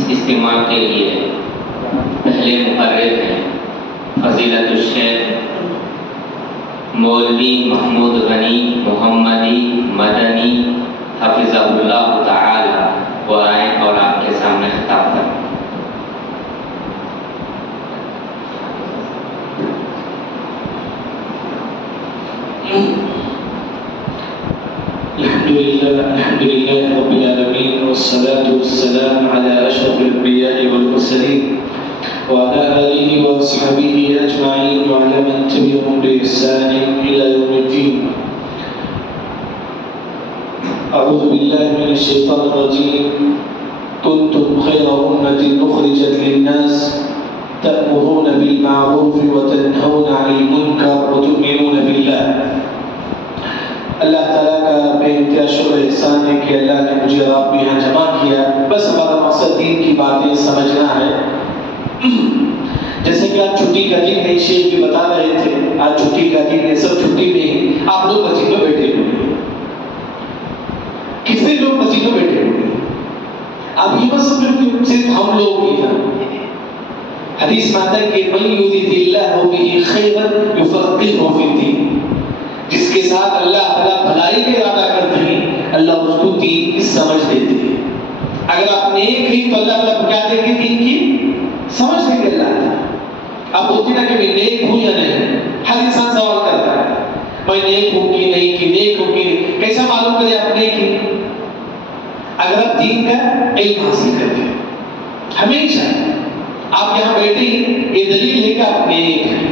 اس اجتماع کے لیے پہلے مقرر ہیں فضیلت الشیخ مولوی محمود غنی محمدی مدنی حفظہ اللہ تعالی، وہ آئیں اور آپ کے سامنے خطاب کریں۔ الحمد لله رب العالمين، والصلاة والسلام على أشرف الأنبياء والمرسلين وعلى آله وأصحابه أجمعين وعلى من تبعهم بإحسان إلى يوم الدين. أعوذ بالله من الشيطان الرجيم. كنتم خير أمة أخرجت للناس تأمرون بالمعروف وتنهون عن المنكر وتؤمنون بالله. اللہ تعالیٰ کا بے انتہا شکر احسان ہے کہ اللہ نے مجھے اور آپ کو یہاں جمع کیا۔ بس ہمارا مقصد دین کی باتیں سمجھنا ہے۔ جیسے کہ آج چھٹی کا دن ہے، شیخ بھی بتا رہے تھے آج چھٹی کا دن ہے، سب چھٹی میں ہی آپ لوگ مسجد میں بیٹھے ہوئے ہیں۔ کتنے لوگ مسجد میں بیٹھے ہوئے ہیں؟ آپ یہ مت سمجھو کہ صرف ہم لوگ ہی ہیں۔ حدیث میں آتا ہے کہ من یرید اللہ بہ خیرا یفقہہ فی الدین، جس کے ساتھ اللہ تعالیٰ بھلائی کا ارادہ کرتے ہیں اللہ اس کو دین کی سمجھ دیتے ہیں۔ اگر آپ نیک ہیں تو اللہ تعالیٰ کیا دیں گے؟ دین کی سمجھ دیں گے اللہ تعالیٰ۔ آپ بولتے نا کہ میں نیک ہوں یا نہیں، ہر انسان سوال کرتا ہے میں نیک ہوں کہ نہیں، کہ نیک ہوں کہ نہیں۔ کیسا معلوم کرے آپ نیک ہیں؟ اگر آپ دین کا علم حاصل کرتے ہیں، ہمیشہ آپ یہاں بیٹھے ہیں یہ دلیل ہے کہ آپ نیک ہیں۔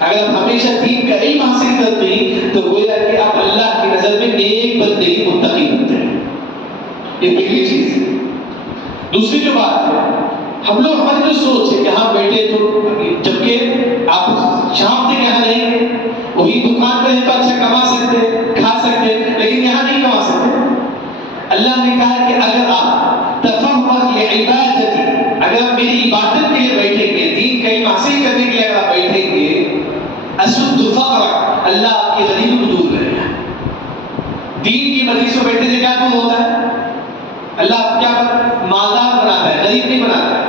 اگر آپ ہمیشہ دین کا علم حاصل کرتے ہیں تو گویا کہ آپ اللہ کی نظر میں نیک بندے ہی متقی بنتے ہیں۔ یہ پہلی چیز ہے۔ دوسری جو بات ہے، ہم لوگ ہماری جو سوچ ہے کہ ہاں بیٹھے تو جبکہ آپ شام تک یہاں رہیں گے، وہی دکان پہ تو اچھا کما سکتے کھا سکتے، لیکن یہاں نہیں کما سکتے۔ اللہ نے کہا کہ اگر آپ تفہم لعبادتی، اگر آپ میری عبادت کے لیے بیٹھیں گے، دین کا علم حاصل کرنے کے لیے اگر آپ بیٹھیں گے، اسد فقر، اللہ آپ کی غریبی کو دور کرے گا۔ دین کی مجلس میں بیٹھنے سے کیا دور ہوتا ہے؟ اللہ آپ کیا مالدار بناتا ہے، غریب نہیں بناتا ہے۔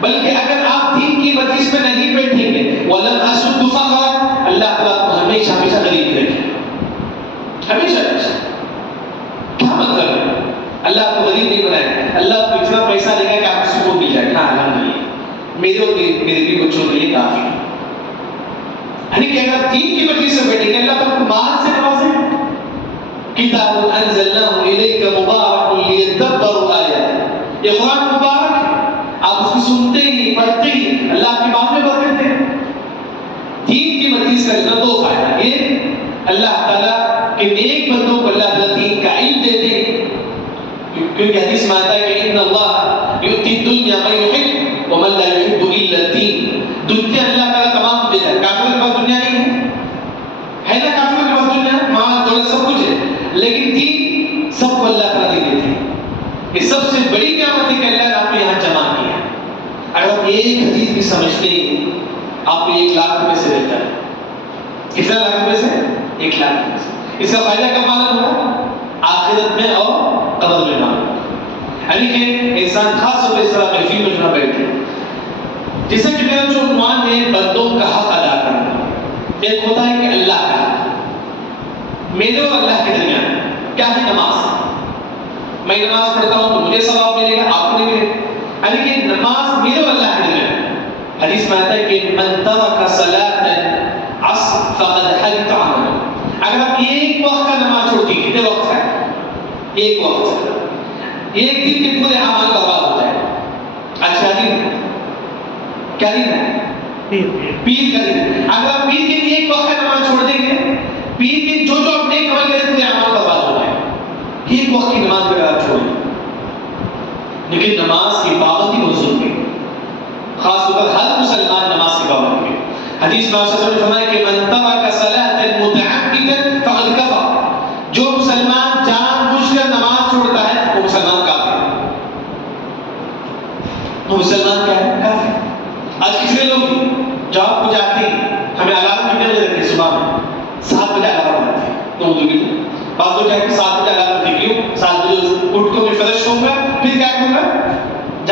بلکہ اگر آپ دین کی مجلس میں نہیں بیٹھیں گے ولم اسد فقر، اللہ تعالیٰ کو ہمیشہ ہمیشہ غریب رکھے گا، ہمیشہ ہمیشہ۔ کیا مطلب ہے؟ اللہ آپ کو غریب نہیں بنائے، اللہ آپ کو اتنا پیسہ دے گا کہ آپ کو سکون مل جائے، ہاں الحمدللہ میرے اور میرے بھی بچوں کے لیے کافی ہے۔ یعنی کہ اگر دین کی مجلس سے بیٹھیں گے اللہ تعالیٰ کو مال سے نوازے۔ کتاب انزلناہ الیک مبارک لیدبروا آیاتہ، یہ قرآن مبارک ہے، آپ اس کو سنتے ہی پڑھتے ہی اللہ آپ کی بات میں برکت دے۔ دین کی مجلس کا دو فائدہ، یہ اللہ تعالیٰ کے نیک بندوں کو اللہ تعالیٰ دین کا علم دے دے، کیونکہ حدیث میں آتا ہے کہ ان اللہ یؤتی الدنیا من یحب ومن لا یحب الا الدین، دنیا اللہ تعالیٰ تمام کو دیتا ہے۔ کافروں کے پاس دنیا نہیں ہے نا، کافروں کے پاس دنیا مال دولت سب کچھ ہے، لیکن دین سب کو اللہ تعالیٰ دے دیتے ہیں۔ یہ سب سے بڑی نعمت ہے کہ اللہ نے آپ کو یہاں جمع کیا۔ اگر آپ ایک حدیث بھی سمجھتے ہیں آپ کو 1 لاکھ روپے سے دیتا ہے۔ کتنا لاکھ روپے سے؟ 1 لاکھ روپے سے۔ اس کا فائدہ کب معلوم ہوگا؟ آخرت میں اور قبر میں معلوم ہوگا۔ یعنی کہ انسان خاص طور پہ اس طرح محفل میں نہ بیٹھے۔ جیسے کہ میرا جو عنوان ہے بندوں کا حق ادا کرنا، ایک ہوتا ہے کہ اللہ کا حق، میرے اور اللہ کے درمیان کیا ہے؟ نماز۔ میں نماز پڑھتا ہوں تو مجھے ثواب ملے گا، آپ کو نہیں ملے گا۔ یعنی کہ نماز میرے اور اللہ کے درمیان۔ حدیث میں آتا ہے کہ من ترک صلاۃ العصر فقد حبط عمله، اگر آپ ایک وقت کا نماز چھوڑ دی، کتنے وقت ہے؟ ایک وقت، ایک دن کے پورے اعمال برباد ہو جائے۔ اچھا دن کیا دن ہے؟ پیر کا دن۔ اگر آپ پیر کے لیے ایک وقت کا نماز چھوڑ دیں گے، پیر کے جو آپ نیک عمل کریں پورے اعمال برباد ہو جائے۔ ایک وقت کی نماز اگر آپ چھوڑیں، لیکن نماز کی پابندی بہت ضروری ہے، خاص طور پر ہر مسلمان نماز کی پابندی ہے۔ حدیث میں آپ نے فرمایا کہ من ترک صلاۃ متعمدا فقد کفر، جو مسلمان جان بوجھ کر نماز چھوڑتا ہے وہ مسلمان کافر ہے۔ وہ مسلمان کیا ہے؟ کافر۔ آج کتنے لوگ جو آپ کو جاتے ہیں، ہمیں الارم کتنے بجے رکھتے ہیں؟ صبح میں 7 بجے الارم رکھتے ہیں۔ بعض لوگ کیا کہ 7 بجے الارم رکھتے ہیں، کیوں؟ 7 بجے اٹھ کر میں فریش ہوں گا، پھر کیا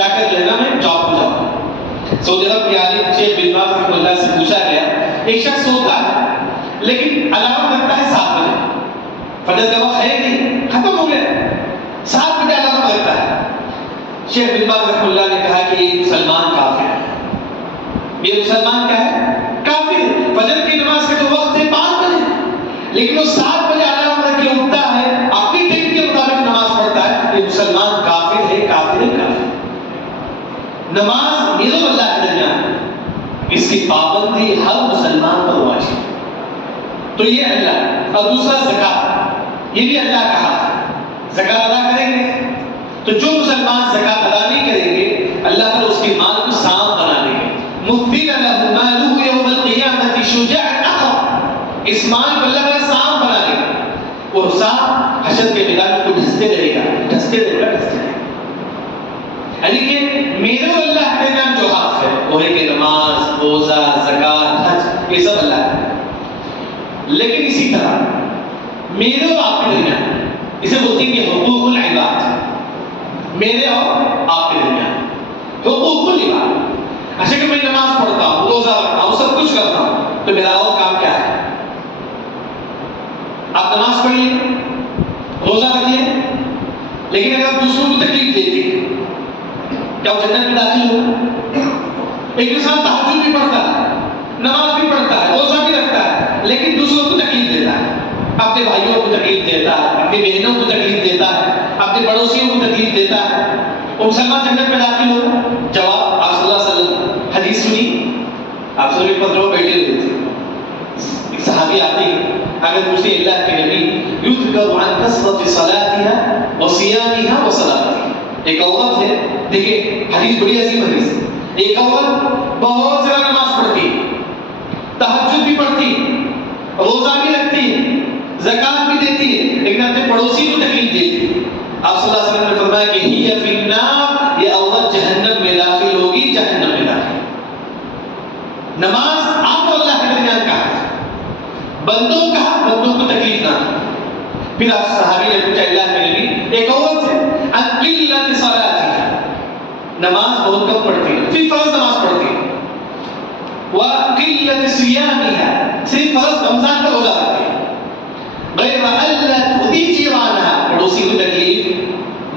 جا کر لینا میں جاب کو جاؤں. سعودی عرب کے عالم شیخ بن باز رحمۃ اللہ سے پوچھا گیا ایک شخص سوتا ہے لیکن الارم لگتا ہے 7 بجے, فجر کا وقت ہے نہیں, ختم ہو گیا, 7 بجے الارم لگتا ہے. شیخ بن باز رحمۃ اللہ نے کہا کہ یہ مسلمان کافر ہے, یہ مسلمان کیا ہے, کافر ہے. فجر کی نماز کا جو وقت ہے 5 بجے, لیکن وہ 7 بجے الارم رکھ کے اٹھتا ہے, اپنی ٹائم کے مطابق نماز پڑھتا ہے, یہ مسلمان کافر ہے, کافر ہے, کافر. نماز میرے اور اللہ کے درمیان, اس کی پابندی ہر مسلمان پر واجب ہے. تو یہ اللہ. اور دوسرا زکات, یہ بھی اللہ کا حق ہے. زکات ادا کریں گے تو جو مسلمان زکات ادا نہیں کریں گے اللہ تعالیٰ اس کے مال کو صاف بنا دیں گے. مفید له ماله يوم القيامة شجاعا اخر, اس مال کو اللہ تعالیٰ صاف بنا دے گا, وہ صاف حشر کے میدان کو ڈھستے رہے گا, ڈھستے رہے گا, ڈھستے رہے گا. یعنی کہ میرے اور اللہ کے درمیان جو حق ہے وہ ہے کہ نماز, روزہ, زکات, حج, یہ سب اللہ ہے. لیکن اسی طرح میرے اور آپ کے درمیان, اسے بولتے ہیں کہ حقوق العباد, میرے اور آپ کے درمیان حقوق العباد. اچھا کہ میں نماز پڑھتا ہوں, روزہ رکھتا ہوں, سب کچھ کرتا ہوں, تو میرا اور کام کیا ہے؟ آپ نماز پڑھیے, روزہ رکھیے, لیکن اگر آپ دوسروں کو تکلیف دیتے کیا وہ جنت میں داخل ہوگا؟ ایک انسان تہجد بھی پڑھتا ہے, نماز بھی پڑھتا ہے, روزہ بھی رکھتا ہے, لیکن دوسروں کو تکلیف دیتا ہے, اپنے بھائیوں کو تکلیف دیتا ہے, اپنی بہنوں کو تکلیف دیتا ہے, اپنے پڑوسیوں کو تکلیف دیتا ہے, وہ مسلمان جنت میں داخل ہوگا؟ جواب, آپ صلی اللہ علیہ وسلم حدیث سنی, آپ صلی اللہ علیہ وسلم بیٹھے ہوئے تھے, ایک صحابی آتے ہیں, اگر پوچھتے اللہ کے نبی یذکر عن کثرت صلاتها وصيامها وصلاتها, ایک عورت ہے, دیکھیں حدیث بڑی عظیم حدیث, ایک عورت بہت زیادہ نماز پڑھتی, تہجد بھی پڑھتی, روزہ بھی رکھتی, زکات بھی دیتی ہے, لیکن اپنے پڑوسی کو تکلیف دیتی. آپ صلی اللہ علیہ وسلم نے فرمایا کہ ہی فی النار, یہ عورت جہنم میں داخل ہوگی, جہنم میں داخل. نماز آپ اور اللہ کے درمیان کا ہے, بندوں کا, بندوں کو تکلیف نہ. پھر آپ صحابی نے پوچھا اللہ کے نبی, ایک عورت ہے ان قلت صلاتها, نماز بہت کم پڑھتی ہے, صرف فرض نماز پڑھتی ہے, وقلت صيامها, صرف فرض رمضان کا روزہ رکھتی ہے, غیر الا تؤذي جيرانها, پڑوسی کو تکلیف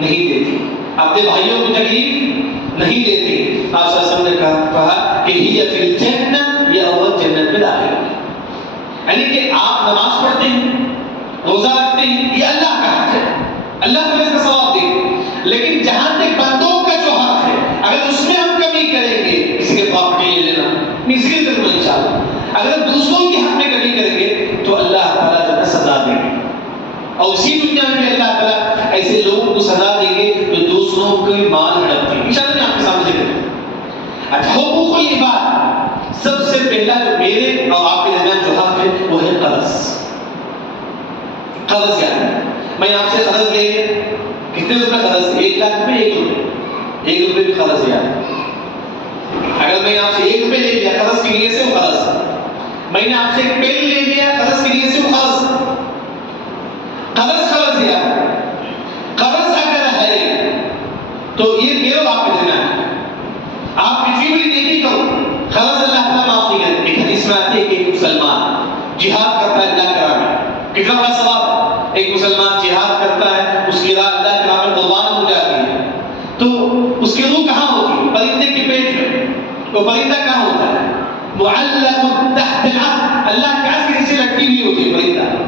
نہیں دیتی, اپنے بھائیوں کو تکلیف نہیں دیتی. آپ صلی اللہ علیہ وسلم نے کہا کہ ہی فی الجنہ, یہ عورت جنت میں داخل ہوگی. یعنی کہ آپ نماز پڑھتے ہیں, روزہ رکھتے ہیں, یہ اللہ کا حق ہے, اللہ تعالیٰ اس کا ثواب دے گا. لیکن جہاں تک بندوں کا جو حق ہے, اگر اس میں ہم کمی کریں گے, کسی کے پراپرٹی لے لینا, مصری ضرور انشاءاللہ, اگر دوسروں کے حق میں کمی کریں گے تو اللہ تعالیٰ جو ہے سزا دیں گے. اور اسی دنیا میں اللہ تعالیٰ ایسے لوگوں کو سزا دیں گے جو دوسروں کے مال ہڑپتے ہیں. انشاءاللہ میں آپ کے سامنے ذکر کروں. اچھا, حقوق العباد, سب سے پہلا جو میرے اور آپ کے درمیان جو حق ہے وہ ہے قرض. قرض یاد ہے, میں آپ سے قرض لے گیا, کتنے روپے قرض؟ 1 لاکھ روپے, 1 روپے, 1 روپے بھی قرض یاد ہے. اگر میں آپ سے 1 روپے لے لیا قرض کی نیت سے, وہ قرض. میں نے آپ سے ایک پین لے لیا قرض کی نیت سے, وہ قرض. قرض یاد. قرض اگر ہے تو یہ میرے آپ کے درمیان ہے. آپ کتنی بڑی نیکی کرو, قرض اللہ تعالیٰ معاف نہیں کرے. ایک حدیث میں آتی ہے کہ ایک مسلمان جہاد کرتا ہے اللہ کے راہ میں, کتنا بڑا ثواب. ایک مسلمان جہاد کرتا ہے, اس کی راہ اللہ کے راہ میں قربان ہو جاتی ہے, تو اس کی روح کہاں ہوتی ہے؟ پرندے کے پیٹ میں. وہ پرندہ کہاں ہوتا ہے؟ معلق تحت العرش, اللہ کے عرش کے نیچے لٹکی ہوئی ہوتی ہے پرندہ.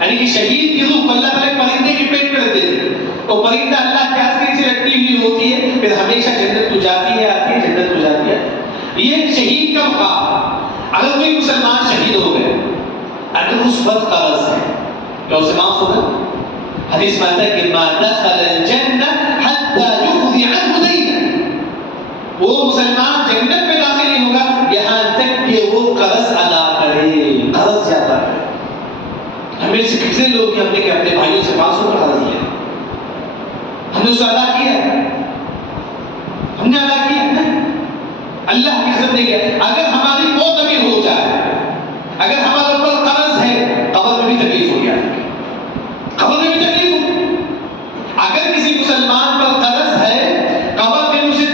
یعنی کہ شہید کی روح اللہ تعالیٰ پرندے کے پیٹ میں رکھ دیتے ہیں, وہ پرندہ اللہ کے عرش کے نیچے لٹکی ہوئی ہوتی ہے, پھر ہمیشہ جنت کو جاتی ہے, آتی ہے, جنت کو جاتی ہے. یہ شہید کا مقام. اگر کوئی مسلمان شہید ہو گئے, اگر اس پر قرض ہے, کیا اسے معاف ہوگا؟ حدیث میں آتا ہے کہ ما دخل الجنہ حتی یقضی عنہ دینا, وہ مسلمان جنت میں داخل نہیں ہوگا یہاں تک کہ وہ قرض ادا کرے, قرض ادا کرے. ہمیں سے کتنے لوگ ہم نے کہ اپنے بھائیوں سے 500 کا قرض لیا, ہم نے اسے ادا کیا, ہم نے ادا کیا نہیں, اللہ کی عزت نہیں کیا. اگر ہماری موت ابھی ہو جائے, اگر ہمارے اوپر قرض ہے, قبر میں بھی تکلیف ہو گیا, قبر میں بھی تکلیف ہو. اگر کسی مسلمان پر قرض ہے, قبر میں اسے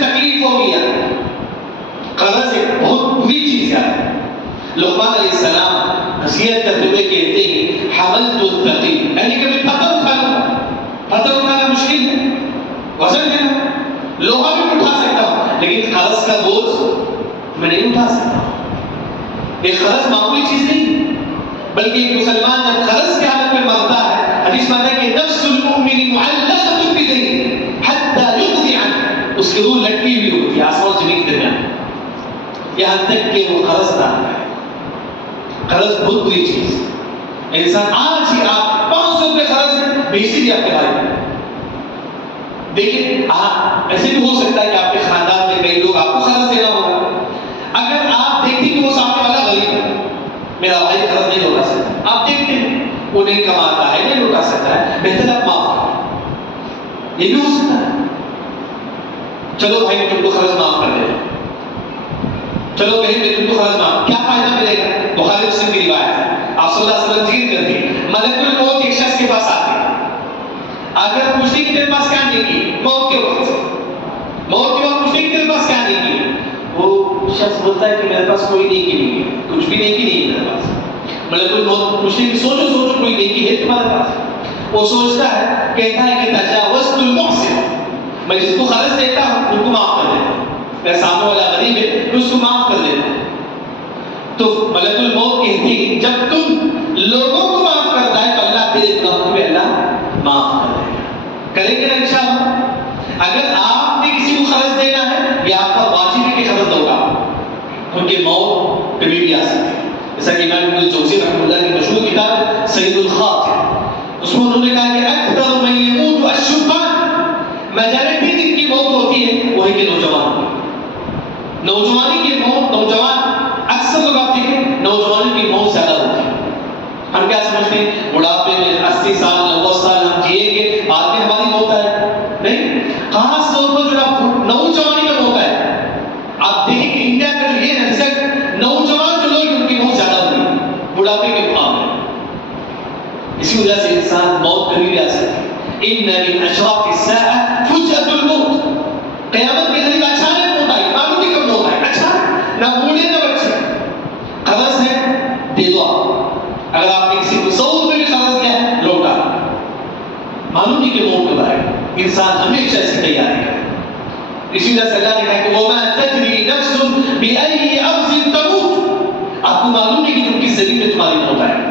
کا بوجھ میں نہیں اٹھا سکتا. ایک قرض معمولی چیز نہیں، بلکہ ایک مسلمان جب قرض کی حالت میں مرتا ہے، حدیث میں آتا ہے کہ نفس المؤمن معلقۃ بدین حتی یقضی عنہ، اس کی روح لٹکی ہوئی ہوتی ہے آسمان و زمین کے درمیان، یہاں تک کہ وہ قرض نہ کرے. قرض بہت بری چیز. انسان آج ہی آپ 500 روپے قرض بھیج دیجیے آپ کے بھائی. دیکھیں ایسے بھی ہو سکتا ہے کہ آپ کے خاندان میں کئی لوگ آپ کو قرض دینا ہوگا. اگر آپ دیکھتے کہ وہ سامنے والا غریب ہے، میرا بھائی قرض نہیں لوٹا سکتا، آپ دیکھتے ہیں وہ نہیں کماتا ہے، نہیں لوٹا سکتا ہے، بہتر آپ معاف کریں. یہ بھی ہو سکتا ہے. چلو بھائی میں تم کو قرض معاف کر دیتا ہوں، چلو بہن میں تم کو قرض معاف. کیا فائدہ ملے گا؟ بخاری مسلم کی روایت ہے، آپ صلی اللہ علیہ وسلم ذکر کرتے ہیں ملک الموت ایک شخص کے پاس آتے ہیں. اگر پوچھنے کی تیرے پاس کیا نہیں کی موت کے وقت، موت کے وقت پوچھنے کی تیرے پاس کیا نہیں کی، وہ شخص بولتا ہے کہ میرے پاس کوئی نیکی نہیں ہے، کچھ بھی نیکی نہیں ہے میرے پاس. ملک الموت پوچھنے کی سوچو کوئی نیکی ہے تمہارے پاس؟ وہ سوچتا ہے، کہتا ہے کہ تجاوزت المحسن، میں جس کو قرض دیتا ہوں ان کو معاف کر دیتا ہوں. میرے سامنے والا غریب ہے اس کو معاف کر دیتا ہوں. تو ملک الموت کہتے ہیں جب تم لوگوں کو معاف کرتا ہے تو اللہ تیرے گناہوں کو بھی اللہ معاف کر دے گا. کریں گے نا انشاءاللہ؟ اگر آپ نے کسی کو قرض دینا ہے یہ آپ کا واجب ہے کہ قرض دو گا، کیونکہ موت کبھی بھی آ سکتی ہے. جیسا کہ امام ابن الجوزی رحمۃ اللہ کی مشہور کتاب سید الخاطر، اس میں انہوں نے کہا کہ اکثر من یموت الشبان، میجارٹی جن کی موت ہوتی ہے وہ ہے کہ نوجوان. نوجوانی کی موت، نوجوان اکثر لوگ آپ دیکھیں نوجوانی کی موت زیادہ ہوتی ہے. ہم کیا سمجھتے ہیں بڑھاپے میں 80 سال 90 سال ہم جئیں گے بعد میں ہماری موت ہے؟ نہیں، خاص طور پر جو نوجوانی میں موت ہے. آپ دیکھیں کہ انڈیا کا یہ رزلٹ نوجوان جو لوگ ان کی موت زیادہ ہوئی بڑھاپے کے مقابلے. اسی وجہ سے انسان موت کبھی بھی آ سکتی ہے. ان من اشراط الساعه فجأة الموت، قیامت کے قریب اچانک موت آئی، معلوم نہیں کب موت آئی، اچانک، نہ بوڑھے نہ بچے. قرض ہے دے دو آپ. اگر آپ نے کسی کو 100 روپے بھی قرض کیا ہے لوٹا، معلوم نہیں کہ موت کب آئے. انسان ہمیشہ اس کی تیاری کرے. اسی وجہ سے اللہ نے کہا کہ وَمَا تَدْرِي نَفْسٌ بِأَيِّ أَرْضٍ تَمُوتُ، آپ کو معلوم نہیں کہ تم کس زمین میں تمہاری موت آئے.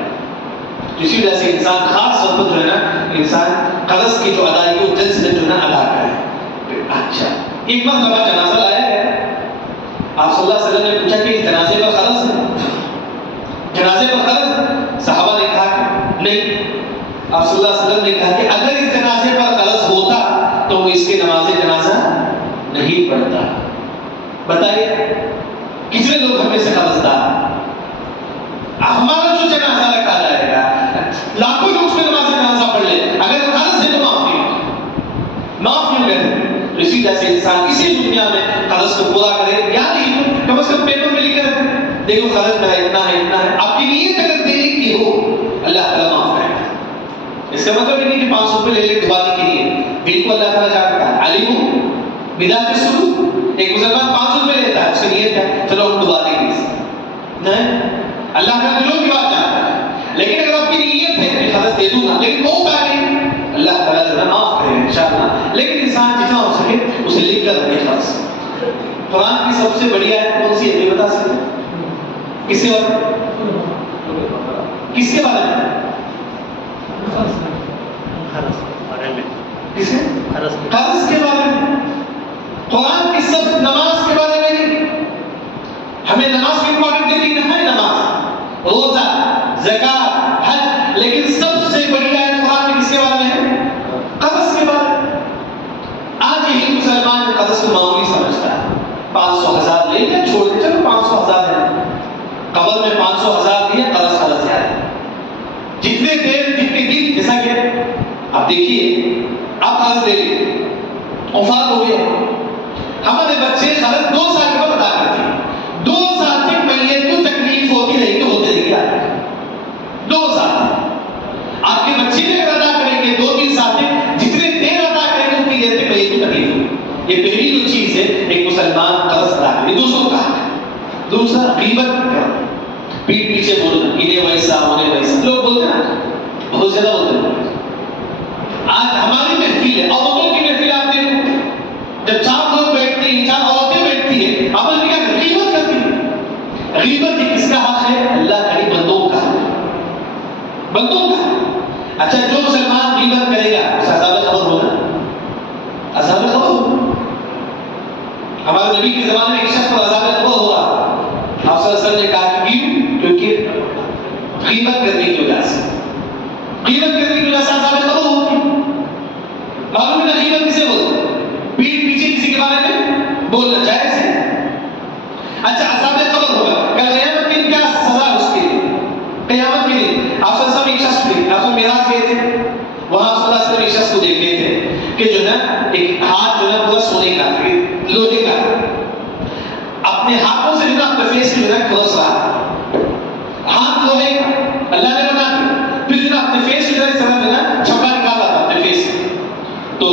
اسی وجہ سے انسان خاص طور پر جو ہے نا انسان قرض کی جو ادائیگی وہ جلد سے جلد جو ہے نا ادا کرے. اچھا ایک مرتبہ جنازہ لایا گیا، آپ صلی اللہ علیہ وسلم نے پوچھا کہ جنازے پر قرض ہے؟ جنازے پر قرض؟ صحابہ نے کہا کہ نہیں. آپ صلی اللہ علیہ وسلم نے کہا کہ اگر اس جنازے پر قرض ہوتا تو وہ اس کے نماز جنازہ نہیں پڑھتا. بتائیے کتنے لوگ ہمیں سے قرض دار؟ ہمارا جو جنازہ رکھا جائے گا لاکھوں لوگ اس میں نماز جنازہ پڑھ لیں، اگر قرض ہے تو معاف نہیں کرتے. تو اسی وجہ سے انسان اسی دنیا میں قرض کو پورا کرے. یا نہیں تو کم از کم پیپر میں لکھ کر رکھے دیکھو قرض میرا اتنا ہے اتنا ہے. آپ کی نیت اگر دینے کی ہو اللہ تعالیٰ معاف کرے گا. اس کا مطلب یہ نہیں کہ 500 روپے لے لے دعا کے لیے، دل کو اللہ تعالیٰ جانتا ہے. علیم بذات الصدور. ایک مسلمان 500 روپے لیتا ہے، اس کی نیت ہے چلو ہم دعا دیں گے، نہیں، اللہ کا دلوں کی بات جانتا ہے. لیکن اگر آپ کی نیت ہے کہ قرض دے دوں گا لیکن موت آ گئی، اللہ تعالیٰ جو ہے معاف کرے گا انشاءاللہ. لیکن انسان جتنا ہو سکے اسے لکھ کر رکھے قرض. قرآن کی سب سے بڑی آیت کون سی ہے یہ بتا سکتے ہیں؟ کس کے بارے میں؟ کس کے بارے میں؟ کس قرض کے بارے میں. قرآن کی سب نماز کے بارے میں نہیں. ہمیں نماز کی امپورٹنٹ دیتی ہے، نماز، روزہ، زکات، حج، لیکن سب سے بڑی آیت قرآن میں کس کے بارے میں ہے؟ قرض کے بارے میں. آج یہی مسلمان قرض کو معمولی سمجھتا ہے. 500,000 لے لیا چھوڑ دے، چلو 500,000 ہے، قبر میں 500,000 دیا، قرض ہے. جتنے دیر جتنے دن، جیسا کہ آپ دیکھیے آپ قرض لے لیے، وفات ہو گیا، ہمارے بچے قرض 2 سال کے بعد ادا کرتے ہیں. 2 سال تک میت کو تکلیف ہوتی رہی تو ہوتے رہی گا. 2 سال آپ کے بچے بھی اگر ادا کریں گے 2-3 سال تک، جتنے دیر ادا کریں گے اتنی دیر تک میت کو تکلیف ہوگی. یہ پہلی جو چیز ہے ایک مسلمان قرض ادا کرے. دوسروں کا حق. دوسرا غیبت کرنا، پیٹ پیچھے بولنا، انہیں ویسا انہیں ویسا. لوگ بولتے ہیں بہت زیادہ بولتے ہیں. آج ہماری محفل ہے، عورتوں کی محفل آپ دیکھو، جب 4 لوگ بیٹھتے ہیں، 4 عورتیں بیٹھتی ہیں، اچھا جو مسلمان غیبت کرے گا اس عذاب قبر ہوگا، عذاب قبر ہوگا. ہمارے نبی کے زمانے میں ایک شخص پر عذاب قبر ہوا. آپ صلی اللہ علیہ وسلم نے کہا کہ کیوں؟ کیونکہ غیبت کرنے کی وجہ سے، غیبت کرنے کی وجہ سے عذاب قبر ہوتی. معلوم ہے غیبت کسے بولتے ہیں؟ پیٹھ پیچھے کسی کے بارے میں بولنا جائز ہے. اچھا عذاب قبر ہوگا، کل قیامت کے دن کیا سزا ہے اس کے لیے؟ قیامت کے دن آپ صلی اللہ علیہ وسلم ایک شخص تھے، آپ معراج گئے تھے، وہاں صلی اللہ علیہ وسلم ایک شخص کو دیکھ رہے تھے کہ جو ہے ایک ہاتھ جو ہے پورا سونے کا تھا، لوہے کا تھا. اپنے ہاتھوں سے جو ہے اپنے فیس کو جو ہے کھوس رہا تھا. ہاتھ لوہے کا اللہ نے بنا دیا، پھر جو ہے اپنے فیس کو جو ہے اس طرح جو ہے چھپا نکالا تھا اپنے فیس سے. تو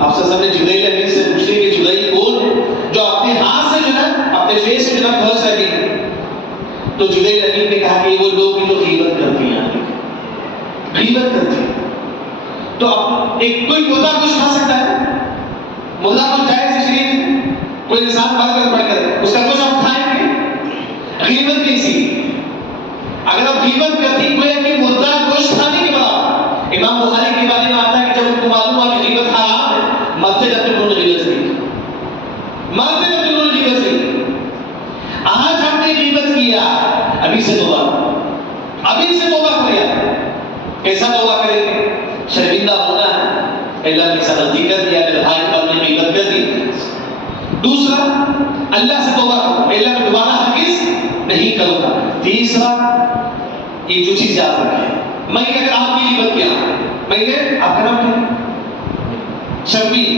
آپ صلی اللہ علیہ وسلم نے جبرائیل امین سے پوچھتے کہ جبرائیل کون ہے جو اپنے ہاتھ سے جو ہے اپنے فیس کو جو ہے کھوس رہے ہیں؟ تو جبرائیل امین نے کہا کہ وہ لوگ جو غیبت کرتے ہیں، غیبت کرتے ہیں. تو اب ایک کوئی مردہ کچھ کھا سکتا ہے؟ مردہ کچھ جائز ہے شریف میں؟ کوئی انسان مر کر پڑ کر اس کا کچھ آپ کھائیں گے؟ غیبت کیسی؟ اگر آپ غیبت کرتے ہیں کوئی کہ مردہ گوشت کھانے کے بعد، امام بخاری کے بارے میں آتا ہے کہ جب ان کو معلوم ہوا کہ غیبت حرام ہے، مرتے جب تک انہوں نے غیبت نہیں کی، مرتے جب تک انہوں نے غیبت نہیں کی. آج ہم نے غیبت کیا، ابھی سے توبہ، ابھی سے توبہ کریا. کیسا توبہ کریں گے؟ شرمندہ ہونا ہے، اللہ نے ساتھ غلطی کر دیا، میرے بھائی کے بارے میں غیبت کر دی. دوسرا اللہ سے توبہ کرو، اللہ میں دوبارہ ہرگز نہیں کروں گا. تیسرا یہ جو چیز یاد رکھیں، میں اگر آپ کی غیبت کیا، میں نے آپ کا نام کیا؟ شبیر،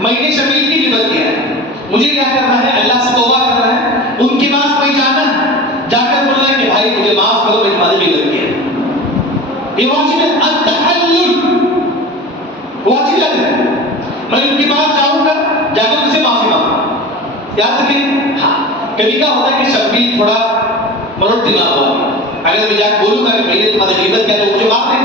میں نے شبیر کی غیبت کیا ہے، مجھے کیا کرنا ہے؟ اللہ سے توبہ کرنا ہے. ان کے پاس کوئی جانا ہے، جا کر بولنا ہے کہ بھائی مجھے معاف کرو، میں تمہاری غیبت کیا. یہ واجب ہے، التحلل واجب ہے. میں ان کے پاس جاؤں گا، جا کر ان سے معافی مانگوں. یاد رکھیں، ہاں کبھی کیا ہوتا ہے کہ شبیر تھوڑا مرد دماغ ہوا، اگر میں جا کے بولوں گا کہ میں نے تمہاری غیبت کیا تو مجھے معاف دیں.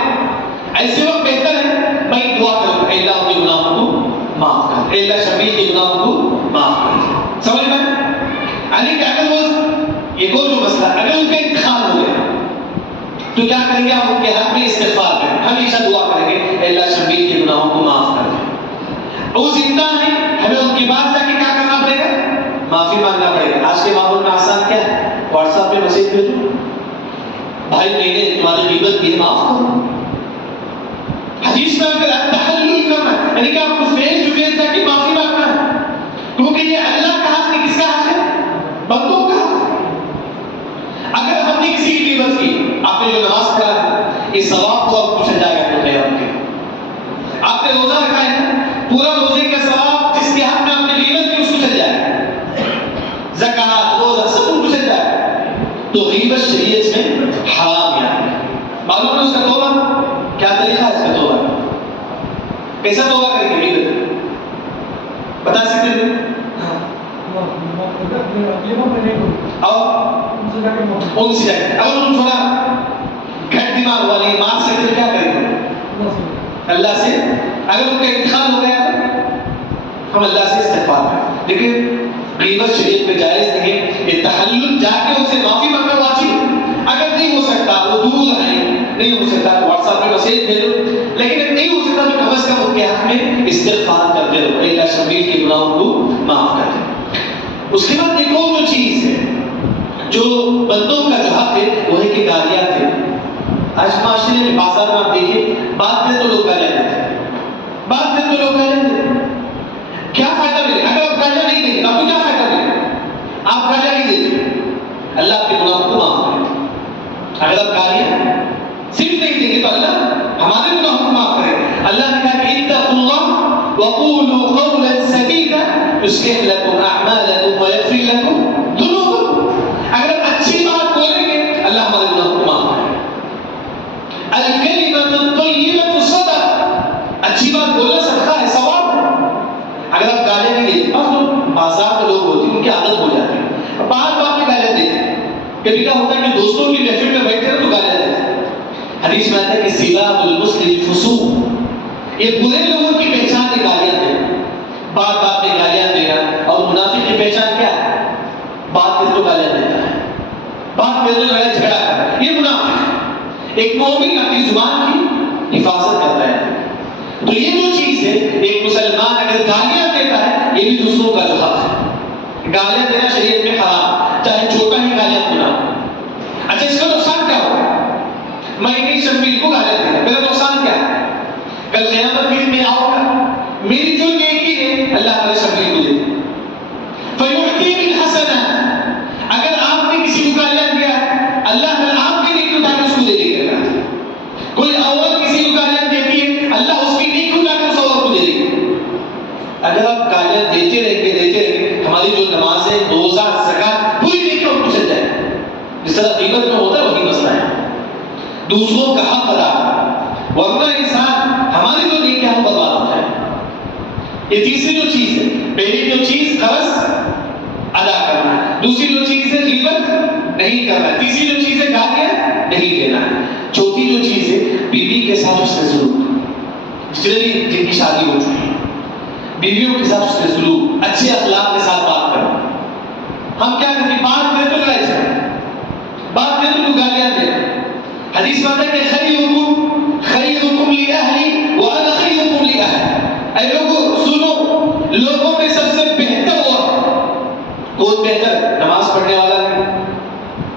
ایسے وقت بہتر ہے میں دعا کروں، اے اللہ ان کے گناہوں کو معاف کر، اے اللہ شبیر کے گناہوں کو معاف کر. سمجھ میں؟ یعنی کہ اگر وہ ایک اور جو مسئلہ، اگر ان کا انتقال ہو گیا تو کیا کریں گے؟ آپ ان کے حق میں استغفار کریں، ہمیشہ دعا کریں گے اے اللہ شبیر کے گناہوں کو معاف کر دیں. وہ زندہ ہے، ہمیں ان کے بعد جا کے کیا کرنا پڑے گا؟ معافی مانگنا پڑے گا. آج کے ماحول میں آسان کیا ہے؟ واٹس ایپ پہ میسج بھیجو، بھائی میں نے تمہاری غیبت کی، معاف کرو. حدیث میں اگر تحلل کرنا ہے یعنی کہ آپ کو فیس ٹو فیس جا کے معافی مانگنا ہے، کیونکہ یہ اللہ کا حق نہیں، کس کا حق ہے؟ بندوں کا حق ہے. اگر ہم نے کسی کی غیبت کی، آپ نے جو نماز پڑھا ہے اس ثواب کو آپ پوچھا جائے گا کہ آپ نے روزہ رکھا ہے، پورا روزے کا ثواب جس کے حق میں آپ نے غیبت کی اس کو چل جائے گا. زکات، روزہ سب کو چل جائے گا. تو غیبت شریعت میں حرام ہے. معلوم ہے اس کا توبہ کیا طریقہ ہے؟ اس کا توبہ کیسا توبہ کریں گے؟ غیبت بتا سکتے ہیں؟ ان سے جائے اگر ان تھوڑا گھٹ دماغ والے مار سکتے تو کیا کریں گے؟ اللہ سے. اگر ان کا انتقال ہو گیا تو ہم اللہ سے استغفار کریں. لیکن غیبت شریعت میں جائز نہیں ہے. یہ تحلل جا کے ان سے معافی مانگنا واجب ہے. اگر نہیں ہو سکتا، وہ دور ہیں، نہیں ہو سکتا تو واٹس ایپ پہ میسج بھیجو. لیکن نہیں ہو سکتا تو کم از کم ان کے حق میں استغفار کرتے رہو، اللہ شبیر کے گناہوں کو معاف کر دے. اس کے بعد ایک اور جو چیز ہے جو بندوں کا جو حق ہے وہ ہے کہ گالیاں دیں. آج معاشرے میں بازار میں آپ دیکھیے، بات دیں تو لوگ گالیاں دیتے ہیں، بات دیں تو لوگ گالیاں دیتے ہیں. کیا فائدہ ملے؟ اگر آپ گالیاں نہیں دیں گے آپ کو کیا فائدہ ملے؟ آپ گالیاں نہیں دیتے، اللہ آپ کے گناہوں کو معاف کرے. اگر آپ گالیاں صرف نہیں دیں گے تو اللہ ہمارے گناہوں کو معاف کرے. اللہ نے کہا کہ اتقوا اللہ وقولوا قولا سدیدا یصلح لكم اعمالكم ويغفر لكم ذنوبكم. اگر آپ اچھی بات بولیں گے اللہ ہمارے گناہوں کو معاف کرے. الکلمۃ الطیبۃ صدقہ، اچھی بات بولنا صدقہ ہے، ثواب ہے. اگر آپ گالیاں نہیں دیتے، بازار میں لوگ ہوتے ہیں ان کی عادت ہو جاتی ہے بار بار میں گالیاں دیتے. کبھی کیا ہوتا ہے کہ دوستوں کی محفل میں بیٹھتے ہیں تو گالیاں دیتے ہیں. حدیث میں آتا ہے کہ سباب المسلم فسوق، یہ برے لوگوں کی پہچان ہے گالیاں دینا، بار بار میں گالیاں دینا. اور منافق کی پہچان کیا ہے؟ بات کرے تو گالیاں دیتا ہے، بات دے تو لڑائی جھگڑا کرتا ہے، یہ منافق ہے۔ ایک مومن اپنی زبان کی حفاظت کرتا ہے۔ تو یہ جو چیز ہے، ایک مسلمان اگر گالیاں دیتا ہے، یہ بھی دوسروں کا جو حق ہے۔ گالیاں دینا شریعت میں حرام، چاہے چھوٹا ہی گالیاں دینا۔ اچھا اس کا نقصان کیا ہوگا؟ میں ایک شبیر کو گالیاں دینا، میرا نقصان کیا ہے؟ کل قیامت کے دن میں آؤں گا، میری جو نیکی ہے اللہ تعالیٰ شبیر کو دے دے۔ فَيُعْتِي بِالْحَسَنَةِ، اگر آپ نے کسی کو گالیاں دیا ہے، اللہ تعالیٰ آپ کی نیکی اٹھا کے اس کو دے دے گا۔ کوئی عورت کسی کو گالیاں دیتی ہے، اللہ اس کی نیکی اٹھا کے اس عورت کو دے دے گا۔ اگر آپ گالیاں دیتے رہیں گے، ہماری جو نمازیں، روزہ، زکات، پوری نیکی ان کو چل جائے گا۔ جس طرح غیبت میں ہوتا ہے وہی مسئلہ ہے، دوسروں کا حق ادا کرنا، ورنہ انسان ہماری جو نیکی ہے وہ برباد ہو جائے۔ یہ تیسری جو چیز ہے، پہلی جو چیز قرض ادا کرنا ہے، دوسری جو چیز ہے غیبت نہیں کرنا ہے، تیسری جو چیز ہے گالیاں نہیں دینا ہے، چوتھی جو چیز ہے بیوی کے ساتھ اس کا سلوک، جن کی شادی ہو چکی ہے بیویوں کے ساتھ اس کا سلوک، اچھے اخلاق کے ساتھ بات کرنا۔ ہم کیا کرتے ہیں؟ بات کریں تو لڑائی جھگڑا، بات کریں تو گالیاں دیں۔ حدیث میں آتا ہے کہ خیرکم لأہلی وأنا خیرکم لأہلی، اے لوگوں سنو، لوگوں میں سب سے بہتر ہوا کون بہتر؟ نماز پڑھنے والا نہیں،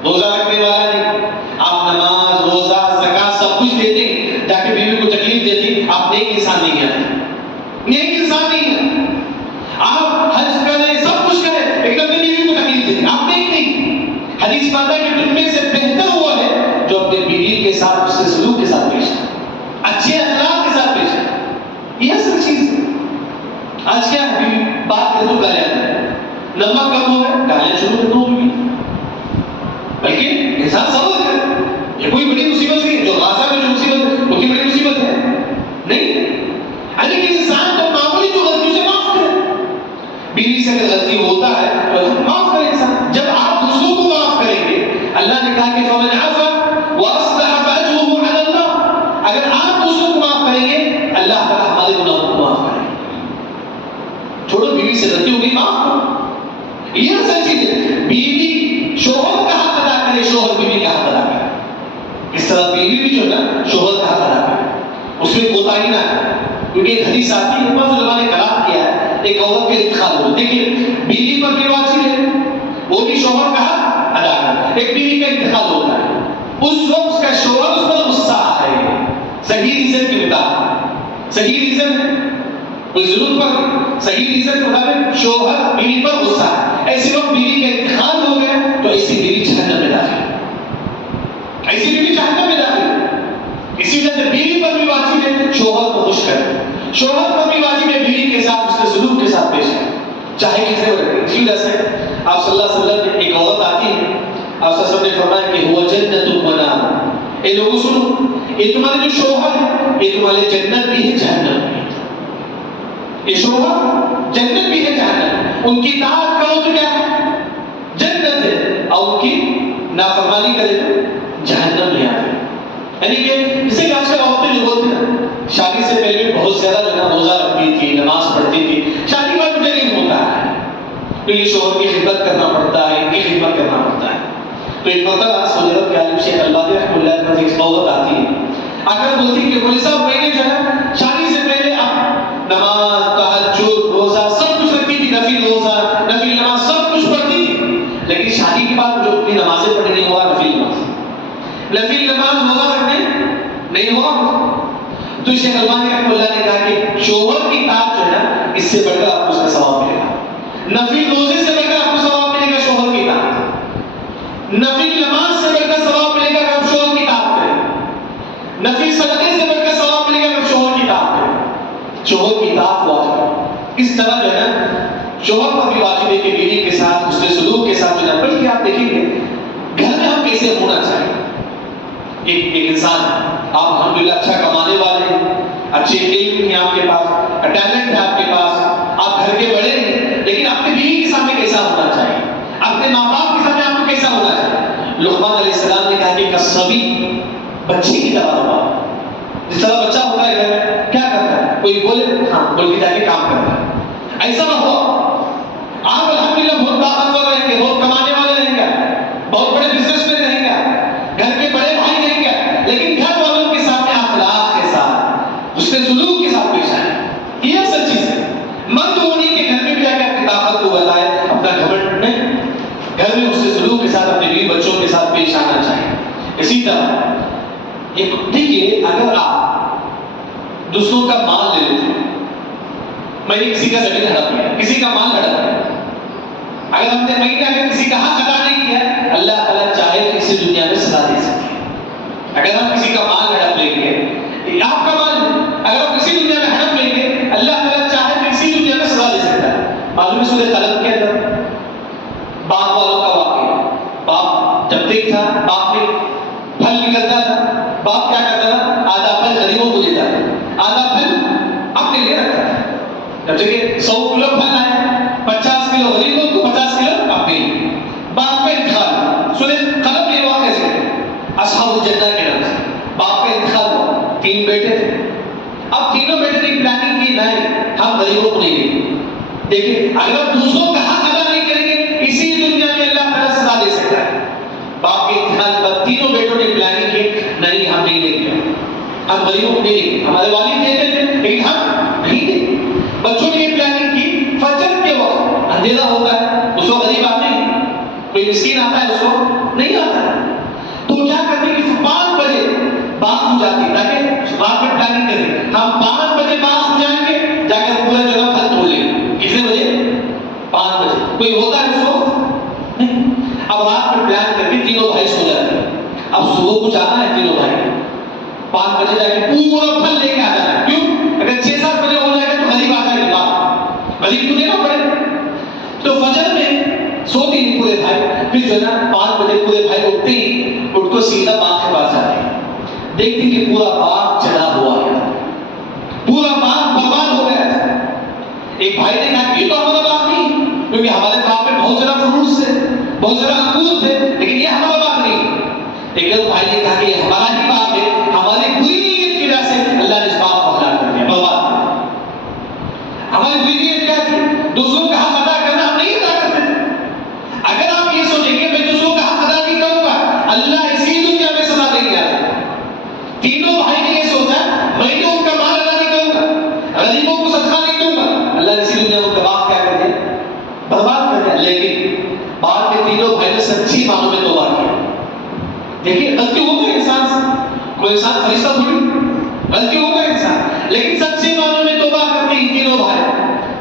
روزہ رکھنے والا نہیں۔ آپ نماز، روزہ، زکات سب کچھ دیتے ہیں تاکہ بیوی کو تکلیف دیتی، آپ نیک انسان نہیں ہیں، نیک انسان نہیں ہیں۔ آپ حج کریں، سب کچھ کریں، لیکن اپنی بیوی کو تکلیف دیتے، آپ نیک نہیں۔ حدیث میں آتا ہے کہ تم میں سے بہتر ہوا ہے جو اپنے بیوی کے ساتھ اس سے سلوک کے ساتھ پیش ہے، اچھے اخلاق کے ساتھ پیش ہے۔ یہ اصل چیز ہے۔ آج کیا ہے؟ بات کرے تو گالیاں دیں، نمک کم ہو گیا گالیاں شروع کر دو ہوگی، بلکہ انسان صبر کرے۔ یہ کوئی بڑی مصیبت نہیں، جو غازہ میں جو مصیبت ہے وہ کی بڑی مصیبت ہے نہیں، لیکن انسان کو معمولی جو غلطی سے معاف کرے۔ بیوی سے اگر غلطی ہوتا ہے تو معاف کرے انسان۔ جب آپ دوسروں کو معاف کریں گے، اللہ نے کہا کہ فَمَنْ عَفَا وَأَصْلَحَ فَأَجْرُهُ عَلَى اللَّهِ، اگر آپ دوسروں کو معاف کریں گے اللہ تعالیٰ ہمارے گناہوں کو معاف کرے گا۔ چھوڑو بیوی سے غلطی ہو گئی، معاف کرو، یہ اصل چیز ہے۔ بیوی شوہر کا حق ادا کرے، شوہر بیوی کا حق ادا کرے۔ اس طرح بیوی بھی جو ہے نا شوہر کا حق ادا کرے، اس میں کوتاہی نہ کرے، کیونکہ ایک حدیث آتی ہے، بعض علماء نے کلام کیا ہے ایک عورت کے انتقال ہو، دیکھیے بیوی پر بھی واجب ہے وہ بھی شوہر کا حق ادا کرے۔ ایک بیوی کا انتقال ہوتا ہے، اس وقت کا شوہر اس پر غصہ ہے، صحیح ریزن کے مطابق، صحیح ریزن ہے، کوئی ضرورت پر صحیح ریزن کے مطابق شوہر بیوی پر غصہ ہے، ایسے وقت بیوی کا انتقال ہو گیا تو ایسی بیوی جہنم میں داخل، ایسی بیوی جہنم میں داخل۔ اسی وجہ سے بیوی پر بھی واجب ہے شوہر کو خوش کرے، شوہر پر بھی واجب ہے بیوی کے ساتھ اس کے سلوک کے ساتھ پیش کرے، چاہے کتنے بڑے۔ اسی وجہ سے آپ صلی اللہ علیہ وسلم نے ایک عورت آتی ہے، آپ صلی اللہ علیہ وسلم نے فرمایا کہ هو جنت و نار، اے لوگوں سنو، یہ تمہارے جو شوہر ہے یہ تمہارے جنت بھی ہے جہنم بھی ہے۔ یہ شوہر جنت بھی ہے جہنم، ان کی اطاعت کرو تو کیا ہے؟ جنت ہے، اور ان کی نافرمانی کرے تو جہنم لے آئے۔ یعنی کہ جسے کہ آج کل عورتیں جو بولتی ہیں شادی سے پہلے بہت زیادہ جو ہے روزہ رکھتی تھی، نماز پڑھتی تھی، شادی کے بعد مجھے نہیں ہوتا ہے، تو یہ شوہر کی خدمت کرنا پڑتا ہے، ان کی خدمت کرنا پڑتا ہے۔ تو ایک مرتبہ سعودی عرب کے عالم شیخ البانی رحمۃ اللہ علیہ پر ایک عورت آتی ہے، آ کر بولتی کہ مولوی صاحب میں نے جو ہے شادی سے پہلے نماز، تہجد، روزہ سب کچھ رکھتی تھی، نفل روزہ، نفل نماز سب کچھ پڑھتی تھی، لیکن شادی کے بعد جو اپنی نمازیں پڑھنے نہیں ہوا، نفل نماز روزہ رکھنے نہیں ہوا۔ تو شیخ البانی رحمۃ اللہ نے کہا کہ شوہر کی اطاعت جو ہے نا اس سے بڑھ کر آپ کو اس کا ثواب ملے گا، نفل روزے سے بڑھ کر آپ کو ثواب ملے گا شوہر کی اطاعت، نفل نماز سے بڑھ کر ثواب ملے گا اگر آپ شوہر کی اطاعت کریں، نفل صدقے سے بڑھ کر ثواب ملے گا اگر شوہر کی اطاعت کریں۔ شوہر کی اطاعت واجب، اس طرح جو ہے نا شوہر پر بھی واجب ہے کہ بیوی کے ساتھ اس کے سلوک کے ساتھ جو ہے، بلکہ آپ دیکھیں گے گھر میں ہم کیسے ہونا چاہیے۔ ایک انسان آپ الحمدللہ اچھا کمانے والے ہیں، اچھے علم ہیں آپ کے پاس، ٹیلنٹ ہے آپ کے پاس، آپ گھر کے بڑے ہیں، لیکن اپنی بیوی کے سامنے کیسا ہونا چاہیے، اپنے ماں باپ کے سامنے آپ کو کیسا ہونا چاہیے۔ لقمان علیہ السلام نے کہا کہ کسبی بچے کی طرح ہوا، جس طرح بچہ ہوتا ہے گھر میں کیا کرتا ہے، کوئی بولے ہاں بول کے جا کے کام کرتا ہے، ایسا نہ ہو۔ آپ الحمدللہ بہت طاقتور رہیں گے، بہت کمانے والے رہیں گے، بہت بڑے بزنس مین رہیں گے، دیکھیے اگر آپ دوسروں کا مال لے لیتے ہیں، میں نے کسی کا زمین ہڑپ لیا، کسی کا مال ہڑپ لیا، اگر ہم نے میں نے اگر کسی کا حق ادا نہیں کیا، اللہ تعالیٰ چاہے تو اسی دنیا میں سزا دے سکتے ہیں۔ اگر ہم کسی کا مال ہڑپ لیں گے، آپ کا مال اگر ہم کسی دنیا میں ہڑپ لیں گے، اللہ تعالیٰ چاہے تو اسی دنیا میں سزا دے سکتا ہے۔ معلوم ہے سورہ قلم کے اندر باغ والوں کا واقعہ، باپ جب تک تھا، باپ میں پھل نکلتا تھا، باپ کیا کرتا تھا؟ آدھا پھل غریبوں کو دیتا تھا، آدھا پھل اپنے لیے رکھتا تھا۔ جب کہ 100 کلو پھل آئے، 50 کلو غریبوں کو، 50 کلو اپنے لیے۔ باپ کا انتخاب سورہ قلم میں واقعہ ذکر اصحاب الجنہ کے نام سے، باپ کا انتخاب ہوا، 3 بیٹے تھے۔ اب تینوں بیٹے نے پلاننگ کی، نہیں ہم غریبوں کو نہیں دیں گے۔ دیکھیں اگر ہم دوسروں کا حق ادا نہیں کریں گے، اسی دنیا میں اللہ تعالیٰ سزا دے سکتا ہے۔ باپ کے انتخاب کے بعد تینوں بیٹوں نے پلاننگ کی، نہیں ہم نہیں دیں گے، ہم غریبوں کو نہیں دیں گے، ہمارے والد دیتے تھے لیکن ہم نہیں دیں گے۔ بچوں نے یہ پلاننگ کی، فجر کے وقت اندھیرا ہوتا ہے، اس وقت غریب آتے ہیں، کوئی مسکین آتا ہے اس وقت نہیں آتا ہے، تو کیا کرتے ہیں کہ 5 بجے باغ ہو جاتی تاکہ باغ میں پلاننگ کریں، ہم 5 بجے باغ ہو جائیں گے، جا کر پورا جگہ پھل توڑ لیں گے۔ کتنے بجے؟ 5 بجے۔ کوئی ہوتا ہے اس وقت نہیں۔ اب رات میں پلان کر کے تینوں بھائی سو جاتے ہیں، اب صبح کو جانا ہے تینوں بھائی، 5 بجے جا کے پورا پھل لے کے آ جانا ہے۔ کیوں؟ اگر 6-7 بجے ہو جائے گا تو غریب آ جائے گا، غریب کو دینا پڑے گا۔ تو فجر میں سوتے ہی پورے بھائی، پھر جو ہے نا 5 بجے پورے بھائی اٹھتے ہی اٹھ کو سیدھا باغ کے پاس جاتے ہیں، دیکھتے کہ پورا باغ جلا ہوا ہے، پورا باغ برباد ہو گیا تھا۔ ایک بھائی نے کہا یہ تو ہمارا باغ نہیں، کیونکہ ہمارے باغ میں بہت زیادہ فروٹس تھے، بہت زیادہ انگور تھے، لیکن یہ ہمارا باغ نہیں۔ لیکن بھائی نے کہا کہ یہ ہمارا ہی باغ ہے، ہماری بری نیت کی وجہ سے اللہ نے اس باغ کو ہلاک کر دیا، برباد کر دیا۔ ہماری بری نیت کیا تھی؟ دوسروں کا حق ادا کرنا ہم نہیں ادا کرتے تھے۔ اگر آپ یہ سوچیں گے میں دوسروں کا حق ادا نہیں کروں گا، اللہ اسی دنیا میں سزا دے گا۔ تینوں بھائی نے یہ سوچا میں تو ان کا مال ادا نہیں کروں گا، غریبوں کو صدقہ نہیں دوں گا، اللہ نے اسی دنیا میں ان کا باغ کیا کر دیا؟ برباد کر دیا۔ لیکن بعد میں تینوں بھائی نے سچی معنوں میں توبہ کی۔ دیکھیے غلطی ہو گئی انسان سے، کوئی انسان فرشتہ تھوڑی، غلطی ہو گئی انسان، لیکن سچے معنوں میں توبہ کرتے ہیں تینوں بھائی۔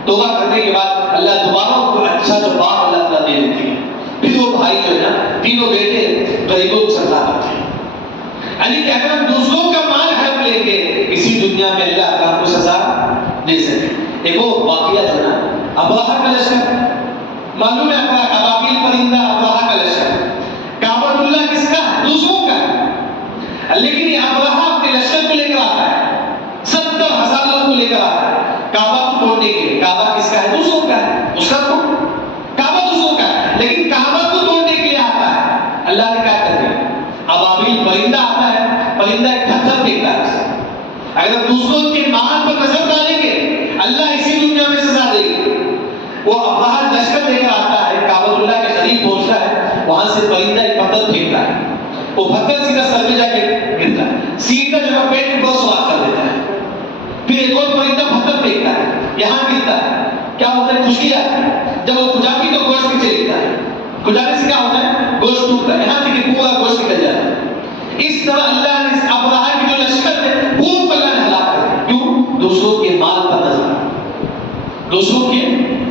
توبہ کرنے کے بعد اللہ دوبارہ ان کو اچھا جو باغ اللہ تعالیٰ دے دیتی ہے۔ پھر وہ بھائی جو ہے نا تینوں بیٹے غریبوں کو صدقہ کرتے ہیں۔ یعنی کہ اگر ہم دوسروں کا مال ہڑپ لیں گے، اسی دنیا میں اللہ تعالیٰ کو سزا دے سکے۔ ایک وہ واقعہ جو ہے نا ابراہا کا لشکر، معلوم ہے ابابیل پرندہ ابراہا کا لشکر، کعبۃ اللہ کس کا؟ دوسروں کا ہے، لیکن یہ ابراہا اپنے لشکر کو لے کر آتا ہے، 70,000 لوگوں کو لے کر آتا ہے کعبہ کو توڑنے کے لیے۔ کعبہ کس کا ہے؟ دوسروں کا ہے، اس کا تو کعبہ دوسروں کا ہے، لیکن کعبہ کو توڑنے کے لیے آتا ہے۔ اللہ نے کیا کر دیا؟ ابابیل پرندہ آتا ہے، پرندہ ایک پتھر پھینکتا ہے، اگر دوسروں کے مال پر نظر ڈالیں گے اللہ اسی دنیا میں سزا دے گا۔ وہ ابراہا لشکر لے کر آتا ہے، کعبۃ اللہ کے قریب پہنچتا ہے، وہاں سے پرندہ ایک پتھر پھینکتا ہے، وہ پتھر سیدھا سر میں جا کے گرتا ہے، سیدھا جگہ پیٹ میں بہت سوار کر دیتا ہے۔ پھر ایک اور پرندہ پتھر پھینکتا ہے، یہاں گرتا ہے، کیا ہوتا ہے؟ خشکی آتی ہے، جب وہ کھجاتی تو گوشت نیچے گرتا ہے، کھجانے سے کیا ہوتا ہے؟ گوشت ٹوٹتا ہے، یہاں سے کہ پورا گوشت نکل جاتا ہے۔ اس طرح اللہ نے اس ابراہا کی جو لشکر تھے وہ اللہ نے ہلاک کر دیا۔ کیوں؟ دوسروں کے مال پر نظر، دوسروں کے،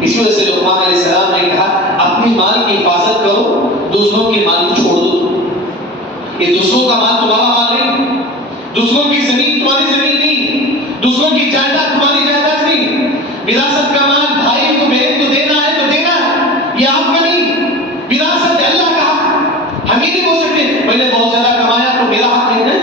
اسی وجہ سے لقمان علیہ السلام نے کہا اپنی مال کی حفاظت کرو، دوسروں کے مال کو چھوڑ دو۔ یہ دوسروں کا مال تمہارا مال نہیں، دوسروں کی زمین تمہاری زمین نہیں، دوسروں کی جائیداد تمہاری جائیداد نہیں۔ وراثت کا مال بھائی کو بہن کو دینا ہے تو دینا ہے، یہ آپ کا نہیں، وراثت ہے اللہ کا حق۔ ہم یہ نہیں بول سکتے میں نے بہت زیادہ کمایا تو میرا حق نہیں ہے۔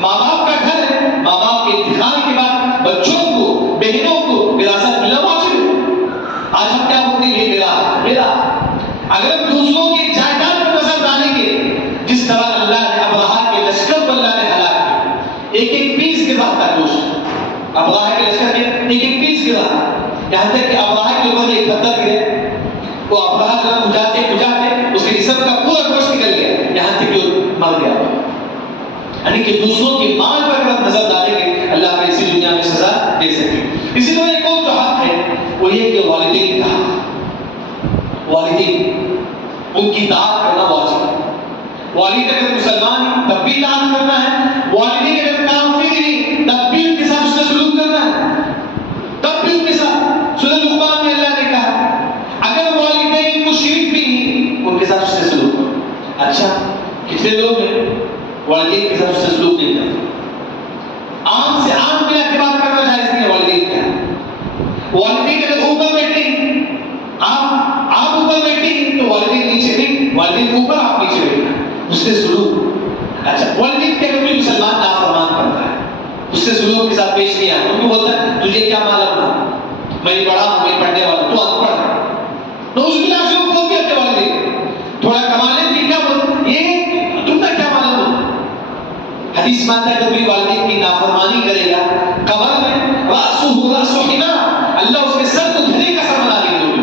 ماں باپ کا گھر ہے، ماں باپ کے انتقال کے بعد بچوں کو بہنوں کو وراثت ملنا واجب ہے۔ آج ہم کیا بولتے ہیں؟ یہ میرا حق، میرا حق۔ اگر ہم دوسروں کی جائیداد پر نظر ڈالیں گے، جس طرح اللہ نے ابراہا کے لشکر کو اللہ نے ہلاک کیا، ایک ایک پیس گر رہا تھا گوشت، ابراہا کے لشکر کے ایک ایک پیس گر رہا، یہاں تک کہ ابراہا کے اوپر ایک پتھر گرے، وہ ابراہا جو کھجاتے کھجاتے اس کے جسم کا پورا گوشت نکل گیا، یہاں تک کہ وہ مر گیا۔ یعنی کہ دوسروں کے مال پر اگر آپ نظر ڈالیں گے اللہ ہمیں اسی دنیا میں سزا دے سکے۔ اسی طرح ایک اور جو حق ہے وہ یہ کہ والدین کا حق، والدین ان کی اطاعت کرنا واجب ہے۔ والد اگر مسلمان ہیں تب بھی اطاعت کرنا ہے، والدین اگر اوپر بیٹھے آپ اوپر بیٹھے تو والدین نیچے نہیں، والدین اوپر آپ نیچے بیٹھنا، اس سے سلوک۔ اچھا والدین کے اگر کوئی مسلمان نافرمان کرتا ہے اس سے سلوک کے ساتھ پیش نہیں آنا، کیونکہ بولتا ہے تجھے کیا معلوم ہے، میں بڑا ہوں، میں پڑھنے والا ہوں، تو ان پڑھ ہے، تو اس کے لاش کو بول دیا اپنے والدین تھوڑا کمالے تھی کیا بول یہ تم نے کیا معلوم ہو۔ حدیث میں آتا ہے کہ کوئی والدین کی نافرمانی کرے گا قبر میں رأسہ رأس حمار، اللہ اس کے سر کو گدھے کا سر بنا دیں گے۔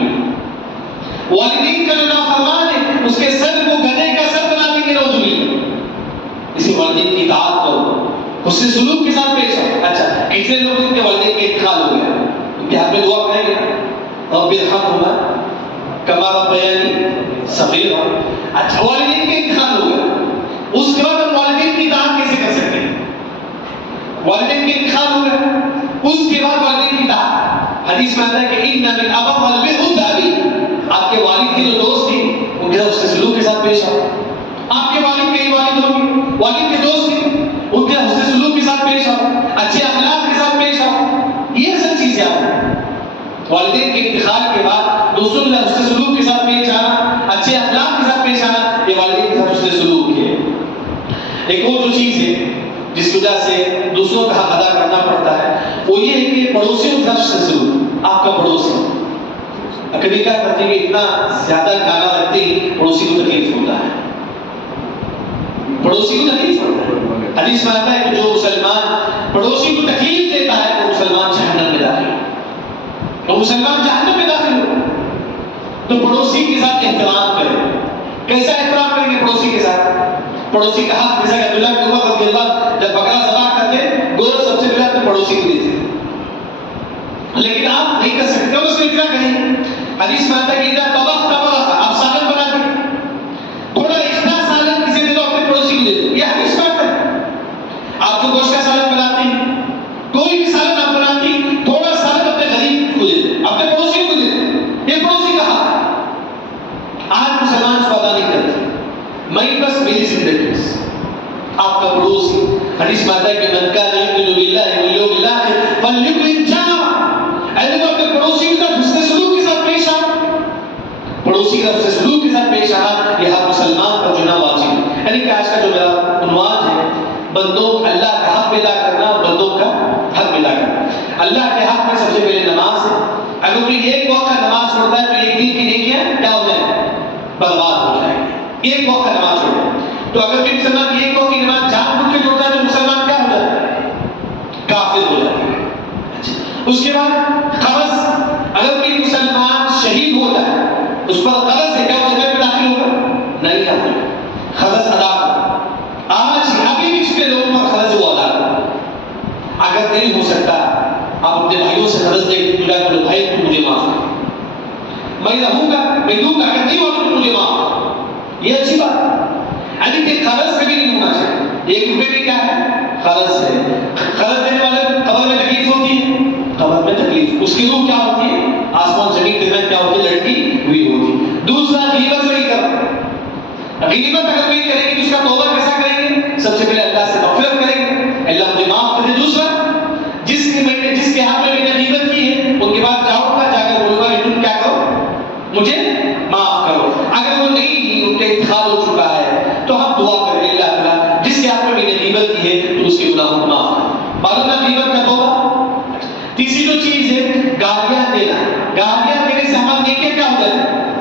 والدین کا جو نافرمان ہے اس کے سر کو گدھے کا سر بنا دیں گے، نعوذ باللہ۔ اسی والدین کی اطاعت کرو، اس سے سلوک کے ساتھ پیش آؤ۔ اچھا کتنے لوگ ان کے والدین کے انتقال ہو گیا، ان کے حق میں دعا کریں گے رب ارحمہما کما ربیانی صغیرا۔ اچھا والدین کے انتقال ہو گیا، اس کے بعد ہم والدین کی اطاعت کیسے کر سکتے ہیں؟ والدین کے انتقال ہو گیا، اس کے بعد والدین کی اطاعت۔ حدیث میں آتا ہے کہ ان من ابر البر ابی، آپ کے والد کے جو دوست تھے ان کے اس سے سلوک کے ساتھ پیش آؤ۔ آپ کے والد کے والد ہوں گے، والد کے دوست تھے ان کے اس سے سلوک کے ساتھ پیش آؤ، اچھے اخلاق کے ساتھ پیش آؤ۔ یہ اصل چیزیں آپ ہیں۔ والدین کے انتقال کے بعد دوسروں کے اس سے سلوک کے ساتھ پیش آنا، اچھے اخلاق کے ساتھ پیش آنا، یہ والدین کے ساتھ اس سے سلوک ہے۔ ایک اور جو چیز ہے جس کی وجہ سے دوسروں کا حق ادا کرنا پڑتا ہے وہ یہ ہے کہ پڑوسیوں کے ساتھ سلوک۔ آپ کا پڑوسی کبھی کیا کرتے ہیں کہ اتنا زیادہ گانا رکھتے ہی پڑوسی کو تکلیف ہوتا ہے، پڑوسی کو تکلیف ہوتا ہے۔ حدیث میں آتا ہے کہ جو مسلمان پڑوسی کو تکلیف دیتا ہے وہ مسلمان جہنم میں داخل ہو، تو مسلمان جہنم میں داخل ہو۔ تو پڑوسی کے ساتھ احترام کریں۔ کیسا احترام کریں گے پڑوسی کے ساتھ؟ پڑوسی کا حق جیسا کہ عبداللہ بن عمر رضی اللہ جب بکرا ذبح کرتے گوشت سب سے پہلے اپنے پڑوسی کو دیتے، لیکن آپ نہیں کر سکتے، اس کو اتنا کریں۔ حدیث میں آتا ہے کہ اذا طبخت طبخ، آپ سالن بناتے تھوڑا ایکسٹرا سالن کسی دے دو، اپنے پڑوسی کو دے دو، یہ حدیث میں آتا ہے۔ آپ جو گوشت کا سالن بناتے ہیں کوئی بھی سالن آپ بناتے ہیں تھوڑا سالن اپنے غریب کو دے دو، اپنے پڑوسی کو دے دو، یہ پڑوسی کا حق ہے۔ آج مسلمان اس کو ادا نہیں کرتے، میں بس میری زندگی بس آپ کا پڑوسی۔ حدیث میں آتا ہے کہ من کان یؤمن باللہ والیوم الآخر فلیکرم جارہ، اے لوگوں اپنے پڑوسی کی طرف حسن سلوک کے ساتھ پیش آنا، پڑوسی کی طرف سے سلوک کے ساتھ پیش آنا یہ ہر مسلمان پر جو نا واجب ہے۔ یعنی کہ آج کا جو میرا عنوان ہے بندوں اللہ کا حق ادا کرنا، بندوں کا حق ادا کرنا۔ اللہ کے حق میں سب سے پہلے نماز ہے۔ اگر کوئی ایک وقت کا نماز پڑھتا ہے تو ایک دن کی نیکیاں کیا ہو جائیں؟ برباد ہو جائیں گے۔ ایک وقت کا نماز چھوڑے تو اگر کوئی مسلمان ایک وقت کی نماز جان بوجھ کے چھوڑتا ہے تو مسلمان کیا ہو جاتا ہے؟ کافر ہو جاتا ہے۔ اس کے بعد قرض، اگر کوئی مسلمان شہید ہوتا ہے اس پر قرض ہے، کیا وہ جنت میں داخل ہوگا؟ نہیں ہوگا۔ قرض ادا کرو، آج ابھی بھی جتنے لوگوں پر قرض وہ ادا کرو۔ اگر نہیں ہو سکتا آپ اپنے بھائیوں سے قرض لے کے پوچھا کرو بھائی تو مجھے معاف کر، میں رہوں گا میں دوں گا، اگر نہیں ہو تو مجھے معاف کر، یہ اچھی بات ہے۔ یعنی کہ قرض کبھی نہیں ہونا چاہیے۔ ایک روپے بھی کیا ہے؟ قرض ہے۔ قرض دینے والے قبر میں تکلیف ہوتی ہے، قبر میں تکلیف، اس کی روح کیا ہوتی ہے؟ آسمان زمین کے درمیان کیا ہوتی ہے؟ لڑکی ہوئی ہوتی ہے۔ دوسرا غیبت نہیں کرو۔ غیبت اگر کوئی کرے گی تو اس کا توبہ کیسا کریں گے؟ سب سے پہلے اللہ سے مغفرت کریں گے، اللہ مجھے معاف کر دے۔ دوسرا جس کے ہاتھ میں نے غیبت کی ہے ان کے بعد جاؤں گا، جا کر بولوں گا کہ تم کیا کرو، مجھے معاف کرو۔ اگر وہ نہیں ان کا انتقال ہو چکا ہے تو ہم دعا کریں اللہ تعالیٰ جس کے ہاتھ میں نے غیبت کی ہے تو اس کے گناہوں کو معاف کر۔ معلوم ہے غیبت کا توبہ۔ تیسری جو چیز ہے گالیاں دینا، گالیاں دینے سے ہمارا نیکیاں کیا ہو جاتی ہیں؟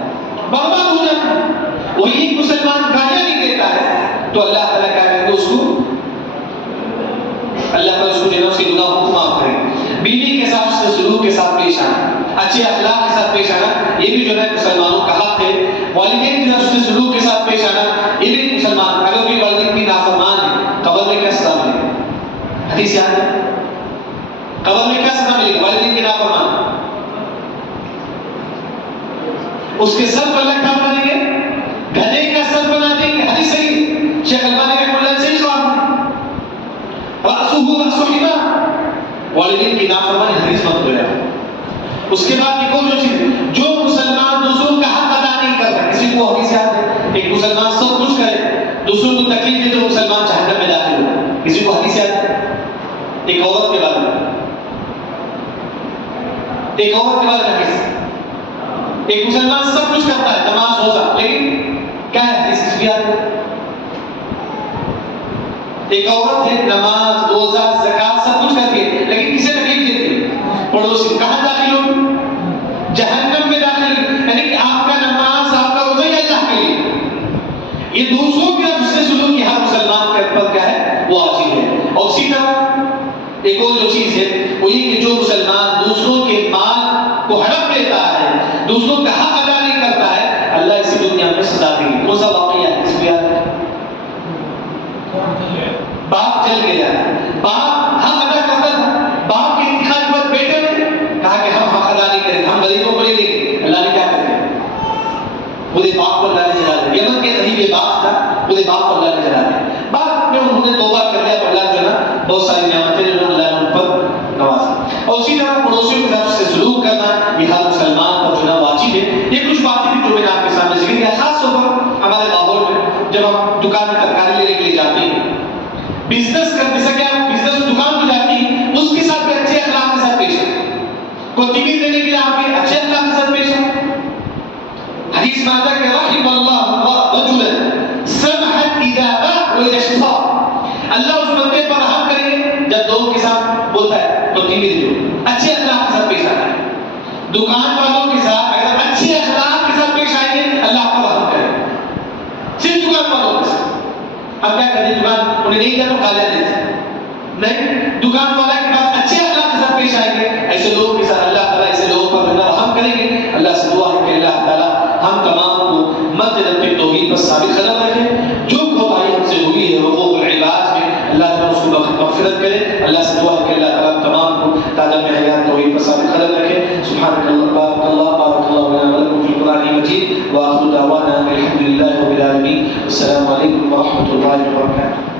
برباد ہو جاتی ہیں۔ وہی مسلمان گالیاں نہیں دیتا ہے تو اللہ تعالیٰ کیا کریں گے؟ اس کو اللہ تعالیٰ اس کو جو ہے اس کے گناہوں کو معاف کریں گے۔ بیوی کے ساتھ اس سلوک کے ساتھ پیش آنا، اچھے اخلاق کے ساتھ پیش آنا، یہ بھی جو ہے مسلمانوں کا حق ہے۔ والدین کے ساتھ اس سلوک کے ساتھ پیش آنا یہ بھی مسلمان، اگر بھی والدین کی نافرمان ہے قبر میں کیا سزا ملے گی؟ حدیث یاد ہے قبر میں کیا سزا ملے گی؟ والدین کی نافرمان اس کے سر پر لٹھا بنا دیں گے، گدھے کا سر بنا دیں گے۔ حدیث صحیح، شیخ البانی رحمہ اللہ سے جواب ہے رأسہ رأس حمار، والدین کی نافرمانی حدیث مت گویا۔ اس کے بعد ایک اور جو چیز، جو مسلمان دوسروں کا حق ادا نہیں کرتا، کسی کو حدیث یاد ہے ایک مسلمان سب کچھ کرے دوسروں کو تکلیف دے تو مسلمان جہنم میں داخل ہو، کسی کو حدیث یاد ہے؟ ایک عورت کے بارے میں ایک عورت کے بارے میں حدیث، ایک مسلمان سب کچھ کرتا ہے، نماز روزہ، لیکن کیا ہے حدیث کس یاد ہے؟ ایک عورت ہے نماز روزہ زکات سب کچھ کرتی ہے، لیکن کسے تکلیف دیتی ہے؟ پڑوسی۔ کہاں داخل ہوگی؟ جہنم میں داخل ہوگی۔ یعنی کہ آپ کا نماز آپ کا روزہ یہ اللہ کے لیے، یہ دوسروں کی طرف سے سلوک کی ہر مسلمان کے اوپر کیا ہے؟ وہ واجب ہے۔ اور اسی طرح ایک اور جو چیز ہے وہ یہ کہ جو مسلمان دوسروں کے مال کو ہڑپ لیتا ہے، دوسروں کا حق ادا نہیں کرتا ہے، اللہ اسی دنیا میں سزا دے گا۔ کون سا واقعہ ہے اس میں؟ باپ چل گیا، باپ حق ادا کرتا تھا، باپ کے انتخاب پر بیٹے نے کہا کہ ہم حق ادا نہیں کریں، ہم غریبوں کو نہیں دیں گے۔ اللہ نے کیا کر دیا؟ خود باپ کو اللہ نے جلا دیا۔ یمن کے قریب یہ باپ تھا، خود باپ کو اللہ نے جلا دیا۔ بعد میں انہوں نے توبہ کر لیا، اللہ جو ہے نا بہت ساری نعمتیں جو اللہ نے ان پر نوازی۔ اور اسی طرح پڑوسیوں کے ساتھ سے سلوک کرنا یہ ہر مسلمان پر جو ہے واجب ہے۔ یہ کچھ باتیں تھیں جو میں نے آپ کے سامنے ذکر کیا، خاص طور پر ہمارے ماحول میں جب ہم دکان میں ترکاری لینے کے لیے جاتے ہیں، بزنس کرنے سے کیا بزنس دکان کو جاتی ہے، اس کے ساتھ بھی اچھے اخلاق کے ساتھ پیش ہے۔ کوئی ٹکٹ دینے کے لیے آپ کے اچھے اخلاق کے ساتھ پیش ہے۔ حدیث میں آتا ہے کہ رحم اللہ رجلا سمحا اذا باع واذا اشترى، اللہ اس بندے پر رحم کرے گا جب لوگوں کے ساتھ بولتا ہے تو ٹکٹ دے دو، اچھے اخلاق کے ساتھ پیش آتا ہے۔ دکان والوں کے ساتھ اگر اچھے اخلاق کے ساتھ پیش آئیں گے اللہ آپ پر رحم کرے گا، صرف دکان والوں کے ساتھ۔ اب کیا کرتے دکان انہیں نہیں کیا تو گالیاں دیتے نہیں، دکان والا کے پاس اچھے اخلاق کے ساتھ پیش آئیں گے، ایسے لوگوں کے ساتھ اللہ تعالیٰ ایسے لوگوں پر رحم کریں گے۔ اللہ سے دعا ہے کہ اللہ تعالیٰ ہم تمام کو مسجد کی توحید پر ثابت قدم رکھے، جو کوتاہی ہم سے ہوئی ہے حقوق العباد میں اللہ تعالیٰ اس کو مغفرت کرے۔ اللہ سے دعا ہے کہ اللہ تعالیٰ تمام کو تعلیم حیات توحید پر ثابت قدم رکھے۔ سبحانک اللہ بارک اللہ لنا ولکم فی القرآن المجید، وآخر دعوانا الحمد للہ رب العالمین۔ السلام علیکم ورحمۃ اللہ وبرکاتہ۔